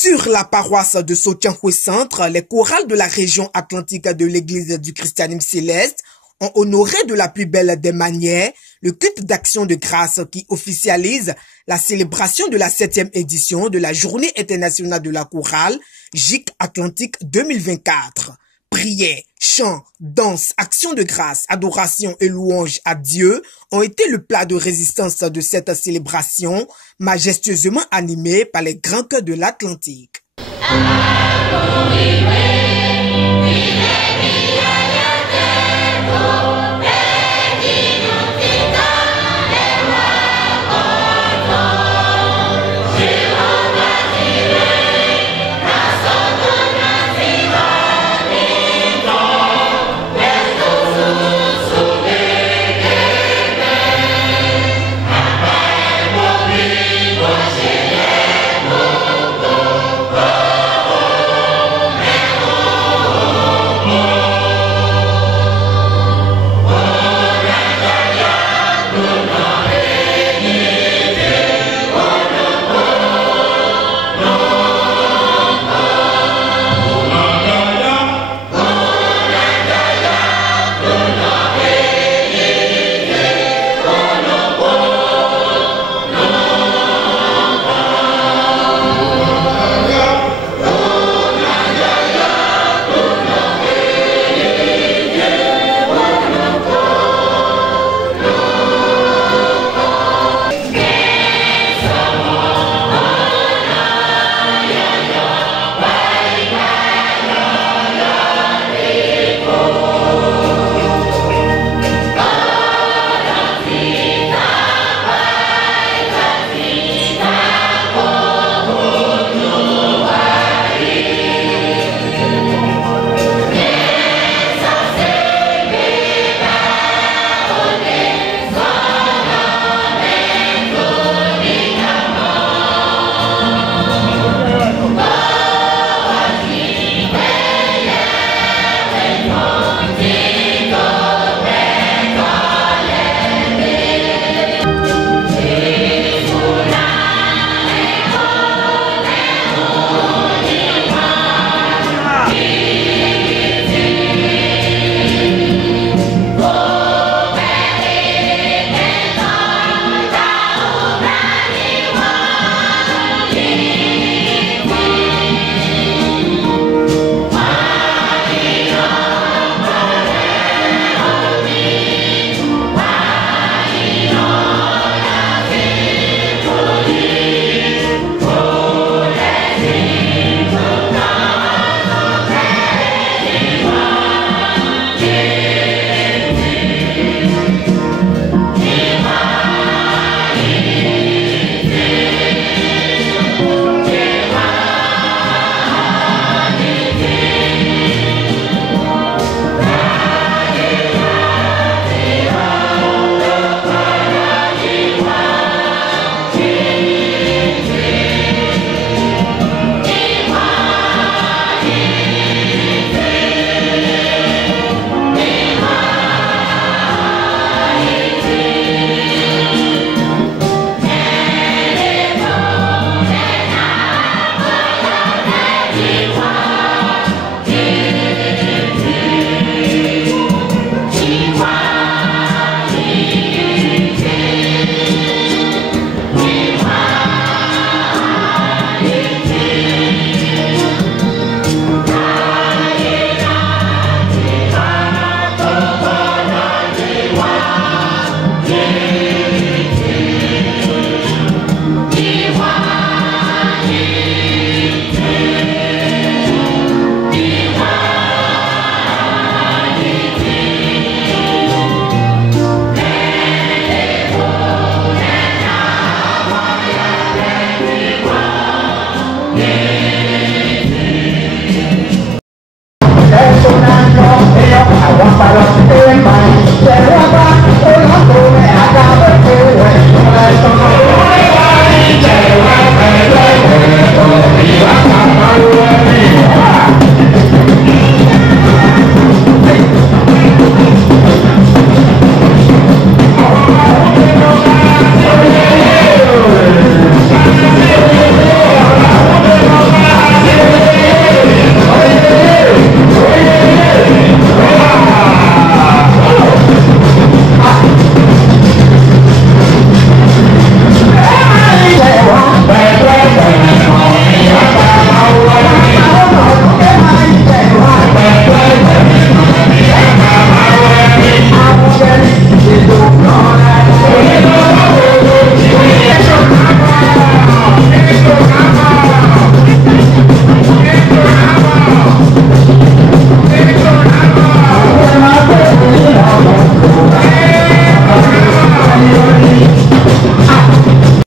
Sur la paroisse de Sotiankwe Centre, les chorales de la région atlantique de l'église du christianisme céleste ont honoré de la plus belle des manières le culte d'action de grâce qui officialise la célébration de la 7e édition de la Journée internationale de la chorale JIC Atlantique 2024. Prières, chants, danses, actions de grâce, adoration et louange à Dieu ont été le plat de résistance de cette célébration majestueusement animée par les grands chœurs de l'Atlantique.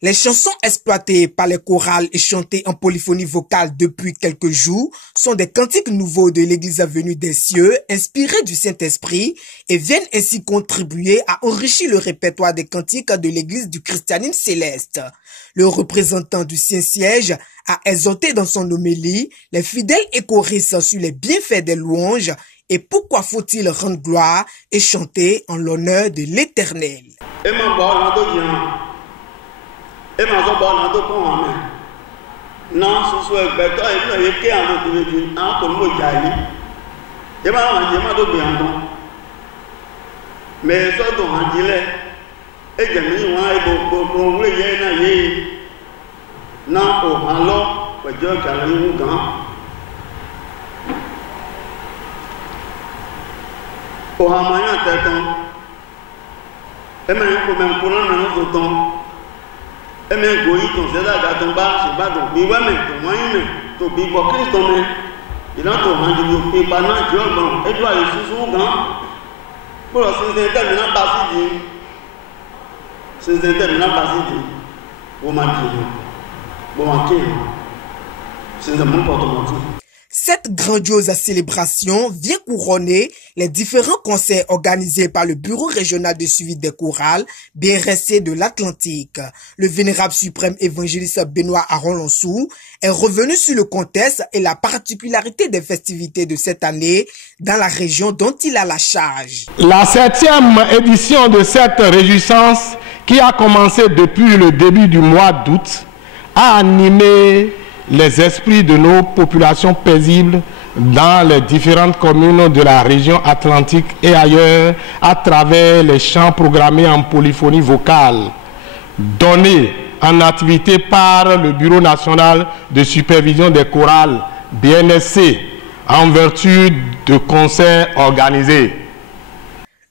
Les chansons exploitées par les chorales et chantées en polyphonie vocale depuis quelques jours sont des cantiques nouveaux de l'Église venue des cieux, inspirés du Saint-Esprit, et viennent ainsi contribuer à enrichir le répertoire des cantiques de l'Église du christianisme céleste. Le représentant du Saint-Siège a exhorté dans son homélie les fidèles et choristes sur les bienfaits des louanges et pourquoi faut-il rendre gloire et chanter en l'honneur de l'Éternel. Cette grandiose célébration vient couronner les différents concerts organisés par le Bureau régional de suivi des chorales BRC de l'Atlantique. Le vénérable suprême évangéliste Benoît Aron-Lonsou est revenu sur le contexte et la particularité des festivités de cette année dans la région dont il a la charge. La 7e édition de cette réjouissance, qui a commencé depuis le début du mois d'août, a animé les esprits de nos populations paisibles dans les différentes communes de la région atlantique et ailleurs à travers les chants programmés en polyphonie vocale, donnés en activité par le Bureau national de supervision des chorales BNSC en vertu de concerts organisés.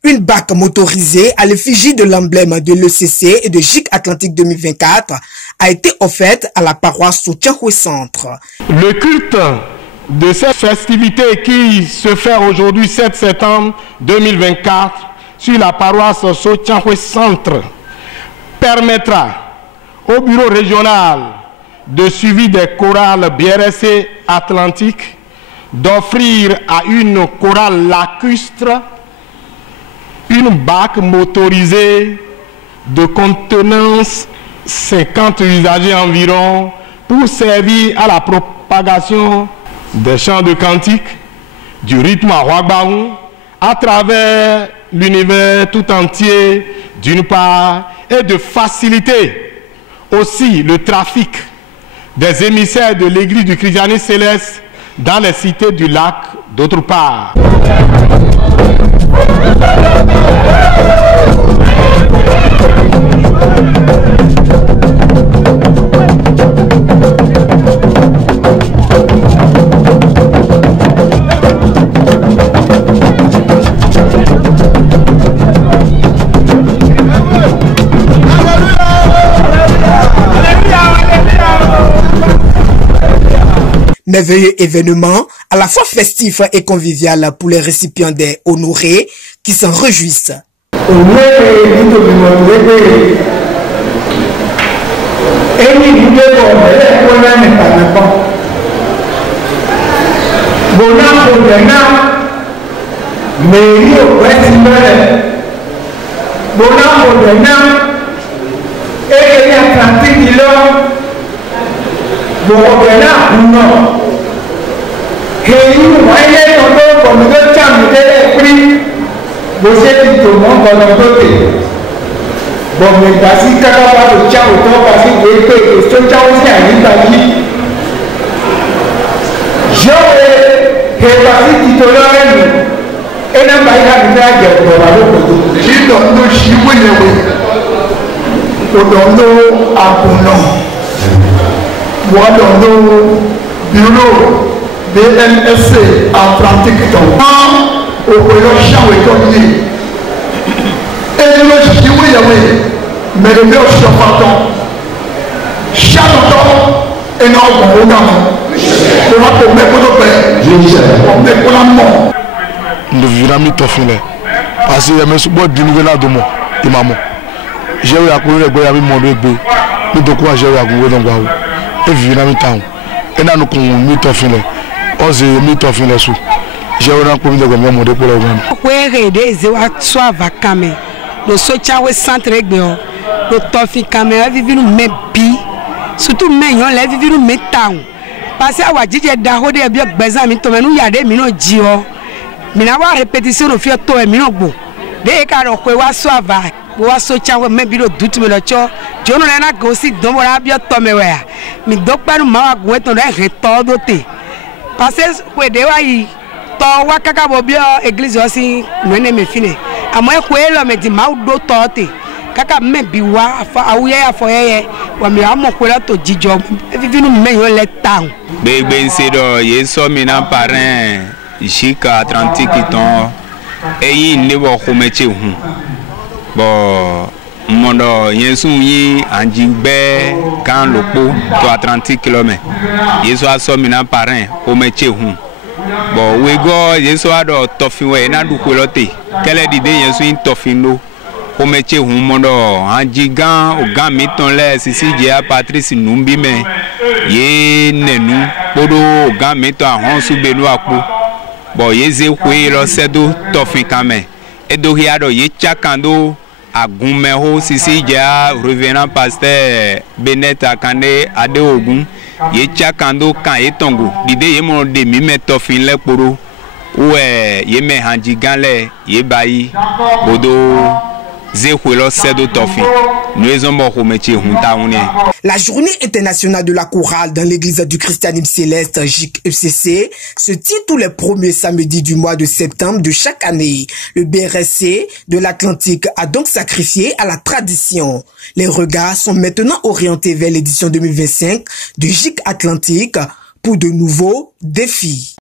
Une bac motorisée à l'effigie de l'emblème de l'ECC et de GIC Atlantique 2024 a été offerte à la paroisse Sotianhoué Centre. Le culte de cette festivité qui se fait aujourd'hui 7 septembre 2024 sur la paroisse Sotianhoué Centre permettra au bureau régional de suivi des chorales BRC Atlantique d'offrir à une chorale lacustre une bac motorisée de contenance 50 usagers environ pour servir à la propagation des chants de cantique, du rythme à Ouagbaou, à travers l'univers tout entier d'une part, et de faciliter aussi le trafic des émissaires de l'église du christianisme céleste dans les cités du lac d'autre part. Merveilleux événement, à la fois festif et convivial pour les récipiendaires honorés qui s'en réjouissent. Bureau BNSC Atlantique au champ économique. Et le mais le meilleur champagne, chaque temps, et non, on va pour mettre notre père, on met pour la mort. Le virami tofile, parce qu'il y a un support du nouvel âge de moi, et maman. J'ai eu à courir les goyami mon bébé. mi do courage wa go don gwa e vivina mi town e na no ko mi to file o ze mi to file su je ora ko mi do go mo de polo wan ko de ze wa so avakame lo so chawe centre egbe o lo to fi kame vivinu me bi surtout me yon le vivinu me town parce que wa jije da ho de bi gbezan mi to menu ya de mi no ji o mi na wa répétition no fi to e mi no gbo de ka ro ko wa so ava wa so chawe me bi lo dutu me lo cho jono na go si don bora bi to me we mi do panu ma wa go to re to do te parce que we de wa yi to wa kaka bo bi église o si no ne me fine amo e ko e lo me di ma do to te kaka me bi wa afa awuye afo ye wa mi amo ko la to jijo vivinu me yo le town be nse do ye so mi na parrain jika Atlantique ton eyi ne bo ko meche hu bo mondo yesu yi anjigbe kan lopo to Atlantique km yesu aso mi na parrain o meche hu bo we go yesu ado tofin we na du ko lote kele dide yesu in tofin no o meche hu mondo anjigan o gan mi ton le sisi je a Patrice numbi me ye nenu podo o gan mi ton ahon su benu apo bo yeze kwe lo sedo tofin kame edo hiado ye chakando agunmeho sisi ja revenant pasteur Benet Akande ade ogun ye chakando kan etongo dide ye mo de mi me tofin le poro ou ye me hanjigan le ye bayi bodo La journée internationale de la chorale dans l'église du christianisme céleste JIC-ECC se tient tous les premiers samedis du mois de septembre de chaque année. Le BRSC de l'Atlantique a donc sacrifié à la tradition. Les regards sont maintenant orientés vers l'édition 2025 du JIC Atlantique pour de nouveaux défis.